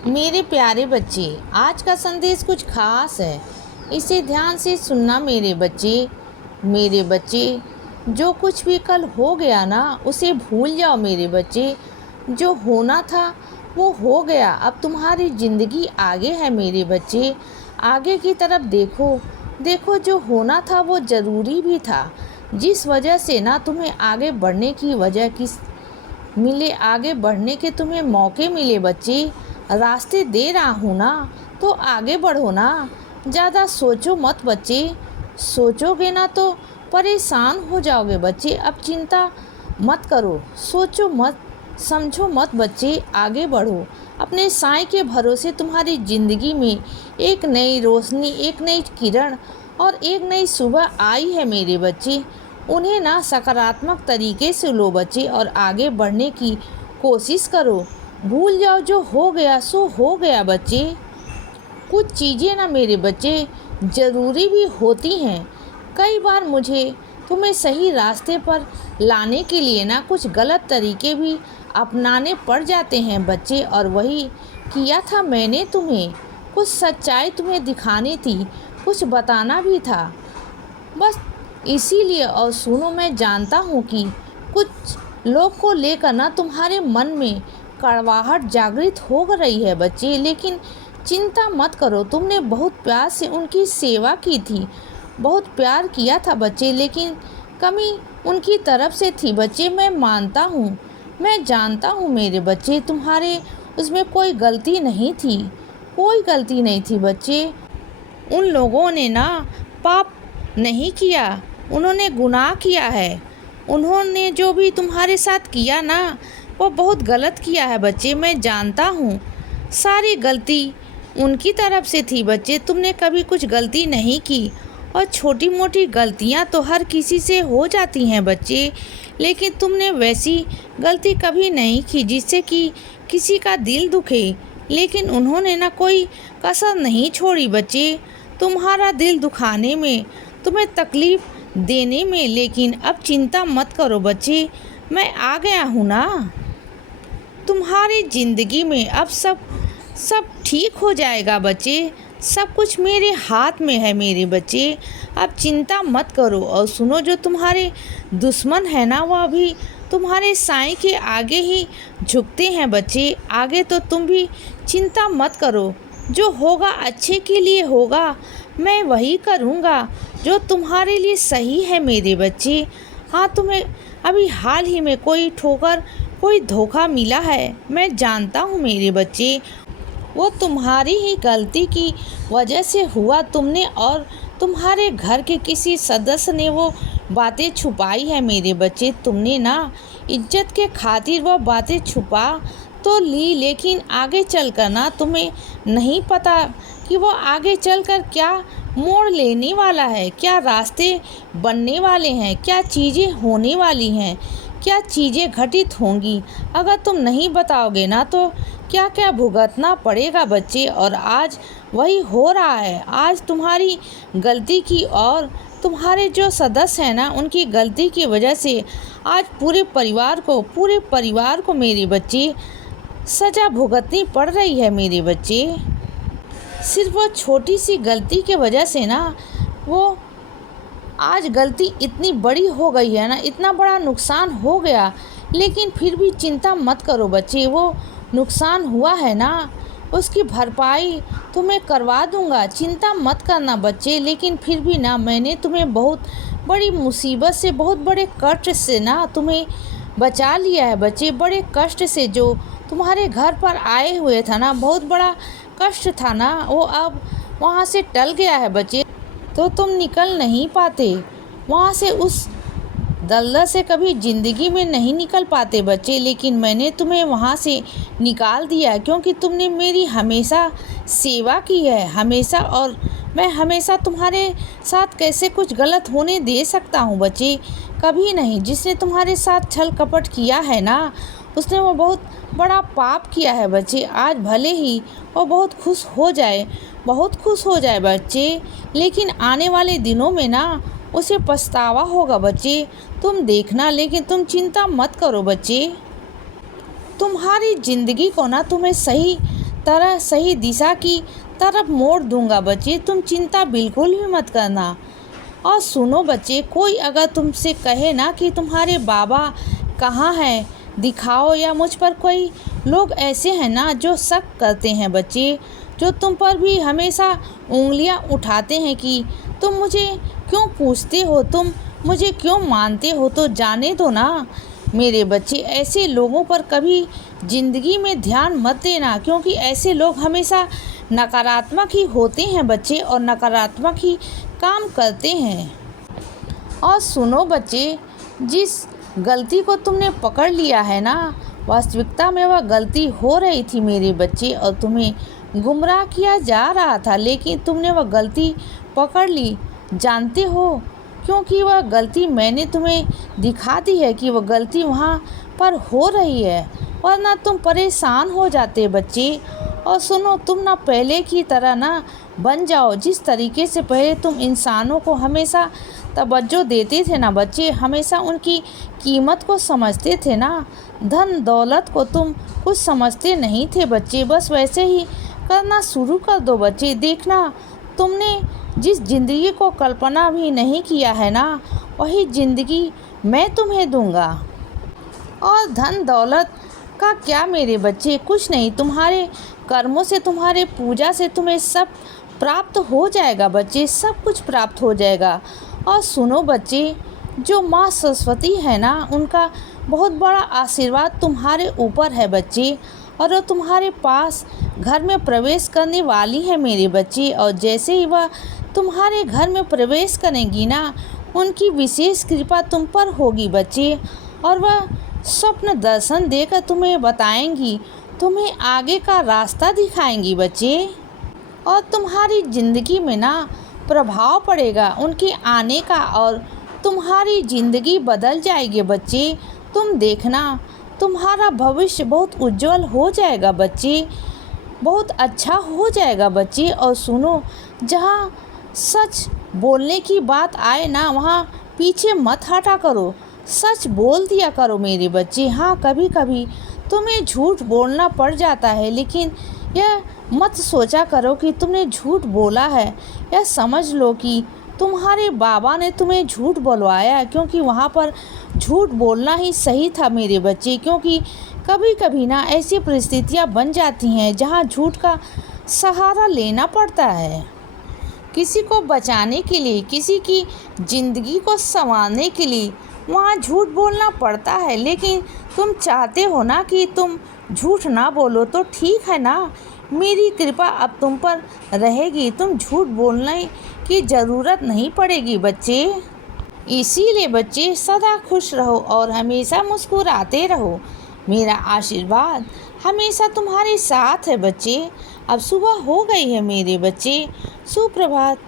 मेरे प्यारे बच्चे, आज का संदेश कुछ खास है। इसे ध्यान से सुनना मेरे बच्चे। मेरे बच्चे, जो कुछ भी कल हो गया ना, उसे भूल जाओ मेरे बच्चे। जो होना था वो हो गया। अब तुम्हारी ज़िंदगी आगे है मेरे बच्चे। आगे की तरफ देखो। देखो, जो होना था वो ज़रूरी भी था। जिस वजह से ना तुम्हें आगे बढ़ने की वजह किस मिले, आगे बढ़ने के तुम्हें मौके मिले बच्चे। रास्ते दे रहा हूँ ना, तो आगे बढ़ो ना। ज़्यादा सोचो मत बच्चे। सोचोगे ना तो परेशान हो जाओगे बच्चे। अब चिंता मत करो, सोचो मत, समझो मत बच्चे, आगे बढ़ो। अपने साईं के भरोसे तुम्हारी ज़िंदगी में एक नई रोशनी, एक नई किरण और एक नई सुबह आई है मेरे बच्चे। उन्हें ना सकारात्मक तरीके से लो बच्चे और आगे बढ़ने की कोशिश करो। भूल जाओ, जो हो गया सो हो गया बच्चे। कुछ चीज़ें ना मेरे बच्चे ज़रूरी भी होती हैं। कई बार मुझे तुम्हें सही रास्ते पर लाने के लिए ना कुछ गलत तरीके भी अपनाने पड़ जाते हैं बच्चे, और वही किया था मैंने तुम्हें। कुछ सच्चाई तुम्हें दिखानी थी, कुछ बताना भी था, बस इसीलिए। और सुनो, मैं जानता हूँ कि कुछ लोग को लेकर ना तुम्हारे मन में कड़वाहट जागृत हो रही है बच्चे, लेकिन चिंता मत करो। तुमने बहुत प्यार से उनकी सेवा की थी, बहुत प्यार किया था बच्चे, लेकिन कमी उनकी तरफ से थी बच्चे। मैं मानता हूँ, मैं जानता हूँ मेरे बच्चे, तुम्हारे उसमें कोई गलती नहीं थी, कोई गलती नहीं थी बच्चे। उन लोगों ने ना पाप नहीं किया, उन्होंने गुनाह किया है। उन्होंने जो भी तुम्हारे साथ किया ना, वो बहुत गलत किया है बच्चे। मैं जानता हूँ, सारी गलती उनकी तरफ से थी बच्चे। तुमने कभी कुछ गलती नहीं की, और छोटी मोटी गलतियाँ तो हर किसी से हो जाती हैं बच्चे, लेकिन तुमने वैसी गलती कभी नहीं की जिससे कि किसी का दिल दुखे। लेकिन उन्होंने ना कोई कसर नहीं छोड़ी बच्चे तुम्हारा दिल दुखाने में, तुम्हें तकलीफ़ देने में। लेकिन अब चिंता मत करो बच्चे, मैं आ गया हूँ ना तुम्हारी ज़िंदगी में। अब सब सब ठीक हो जाएगा बच्चे। सब कुछ मेरे हाथ में है मेरे बच्चे। अब चिंता मत करो। और सुनो, जो तुम्हारे दुश्मन है ना, वह भी तुम्हारे साईं के आगे ही झुकते हैं बच्चे। आगे तो तुम भी चिंता मत करो। जो होगा अच्छे के लिए होगा। मैं वही करूँगा जो तुम्हारे लिए सही है मेरे बच्चे। हाँ, तुम्हें अभी हाल ही में कोई ठोकर, कोई धोखा मिला है, मैं जानता हूँ मेरे बच्चे। वो तुम्हारी ही गलती की वजह से हुआ। तुमने और तुम्हारे घर के किसी सदस्य ने वो बातें छुपाई है मेरे बच्चे। तुमने ना इज्जत के खातिर वो बातें छुपा तो ली, लेकिन आगे चलकर ना तुम्हें नहीं पता कि वो आगे चलकर क्या मोड़ लेने वाला है, क्या रास्ते बनने वाले हैं, क्या चीज़ें होने वाली हैं, क्या चीज़ें घटित होंगी। अगर तुम नहीं बताओगे ना तो क्या क्या भुगतना पड़ेगा बच्चे। और आज वही हो रहा है। आज तुम्हारी गलती की और तुम्हारे जो सदस्य हैं ना, उनकी गलती की वजह से आज पूरे परिवार को मेरे बच्चे सज़ा भुगतनी पड़ रही है मेरे बच्चे। सिर्फ वो छोटी सी गलती की वजह से ना, वो आज गलती इतनी बड़ी हो गई है ना, इतना बड़ा नुकसान हो गया। लेकिन फिर भी चिंता मत करो बच्चे। वो नुकसान हुआ है ना, उसकी भरपाई तुम्हें करवा दूंगा, चिंता मत करना बच्चे। लेकिन फिर भी ना, मैंने तुम्हें बहुत बड़ी मुसीबत से, बहुत बड़े कष्ट से ना तुम्हें बचा लिया है बच्चे। बड़े कष्ट से जो तुम्हारे घर पर आए हुए था ना, बहुत बड़ा कष्ट था ना, वो अब वहाँ से टल गया है बच्चे। तो तुम निकल नहीं पाते वहाँ से, उस दलदल से कभी ज़िंदगी में नहीं निकल पाते बच्चे। लेकिन मैंने तुम्हें वहाँ से निकाल दिया, क्योंकि तुमने मेरी हमेशा सेवा की है, हमेशा। और मैं हमेशा तुम्हारे साथ कैसे कुछ गलत होने दे सकता हूँ बच्चे, कभी नहीं। जिसने तुम्हारे साथ छल कपट किया है ना, उसने वो बहुत बड़ा पाप किया है बच्चे। आज भले ही वो बहुत खुश हो जाए बच्चे, लेकिन आने वाले दिनों में ना उसे पछतावा होगा बच्चे, तुम देखना। लेकिन तुम चिंता मत करो बच्चे। तुम्हारी ज़िंदगी को ना तुम्हें सही तरह सही दिशा की तरफ मोड़ दूंगा बच्चे, तुम चिंता बिल्कुल भी मत करना। और सुनो बच्चे, कोई अगर तुमसे कहे ना कि तुम्हारे बाबा कहाँ हैं, दिखाओ, या मुझ पर कोई लोग ऐसे हैं ना जो शक करते हैं बच्चे, जो तुम पर भी हमेशा उंगलियां उठाते हैं कि तुम मुझे क्यों पूछते हो, तुम मुझे क्यों मानते हो, तो जाने दो ना मेरे बच्चे, ऐसे लोगों पर कभी ज़िंदगी में ध्यान मत देना, क्योंकि ऐसे लोग हमेशा नकारात्मक ही होते हैं बच्चे, और नकारात्मक ही काम करते हैं। और सुनो बच्चे, जिस गलती को तुमने पकड़ लिया है ना, वास्तविकता में वह गलती हो रही थी मेरे बच्चे, और तुम्हें गुमराह किया जा रहा था, लेकिन तुमने वह गलती पकड़ ली। जानते हो, क्योंकि वह गलती मैंने तुम्हें दिखा दी है कि वह गलती वहाँ पर हो रही है, वरना तुम परेशान हो जाते बच्चे। और सुनो, तुम ना पहले की तरह ना बन जाओ, जिस तरीके से पहले तुम इंसानों को हमेशा तवज्जो देते थे ना बच्चे, हमेशा उनकी कीमत को समझते थे ना, धन दौलत को तुम कुछ समझते नहीं थे बच्चे, बस वैसे ही करना शुरू कर दो बच्चे। देखना, तुमने जिस ज़िंदगी को कल्पना भी नहीं किया है ना, वही ज़िंदगी मैं तुम्हें दूंगा। और धन दौलत का क्या मेरे बच्चे, कुछ नहीं, तुम्हारे कर्मों से, तुम्हारे पूजा से तुम्हें सब प्राप्त हो जाएगा बच्चे, सब कुछ प्राप्त हो जाएगा। और सुनो बच्चे, जो माँ सरस्वती है ना, उनका बहुत बड़ा आशीर्वाद तुम्हारे ऊपर है बच्चे, और वो तुम्हारे पास घर में प्रवेश करने वाली है मेरे बच्चे। और जैसे ही वह तुम्हारे घर में प्रवेश करेंगी ना, उनकी विशेष कृपा तुम पर होगी बच्चे, और वह स्वप्न दर्शन देकर तुम्हें बताएंगी, तुम्हें आगे का रास्ता दिखाएंगी बच्चे, और तुम्हारी ज़िंदगी में ना प्रभाव पड़ेगा उनके आने का, और तुम्हारी ज़िंदगी बदल जाएगी बच्चे। तुम देखना, तुम्हारा भविष्य बहुत उज्जवल हो जाएगा बच्चे, बहुत अच्छा हो जाएगा बच्चे। और सुनो, जहाँ सच बोलने की बात आए ना, वहाँ पीछे मत हटा करो, सच बोल दिया करो मेरे बच्चे। हाँ, कभी कभी तुम्हें झूठ बोलना पड़ जाता है, लेकिन यह मत सोचा करो कि तुमने झूठ बोला है, यह समझ लो कि तुम्हारे बाबा ने तुम्हें झूठ बोलवाया, क्योंकि वहाँ पर झूठ बोलना ही सही था मेरे बच्चे। क्योंकि कभी कभी ना ऐसी परिस्थितियाँ बन जाती हैं जहाँ झूठ का सहारा लेना पड़ता है, किसी को बचाने के लिए, किसी की ज़िंदगी को संवारने के लिए वहाँ झूठ बोलना पड़ता है। लेकिन तुम चाहते हो ना कि तुम झूठ ना बोलो, तो ठीक है ना, मेरी कृपा अब तुम पर रहेगी, तुम झूठ बोलने की ज़रूरत नहीं पड़ेगी बच्चे। इसीलिए बच्चे, सदा खुश रहो और हमेशा मुस्कुराते रहो, मेरा आशीर्वाद हमेशा तुम्हारे साथ है बच्चे। अब सुबह हो गई है मेरे बच्चे, सुप्रभात।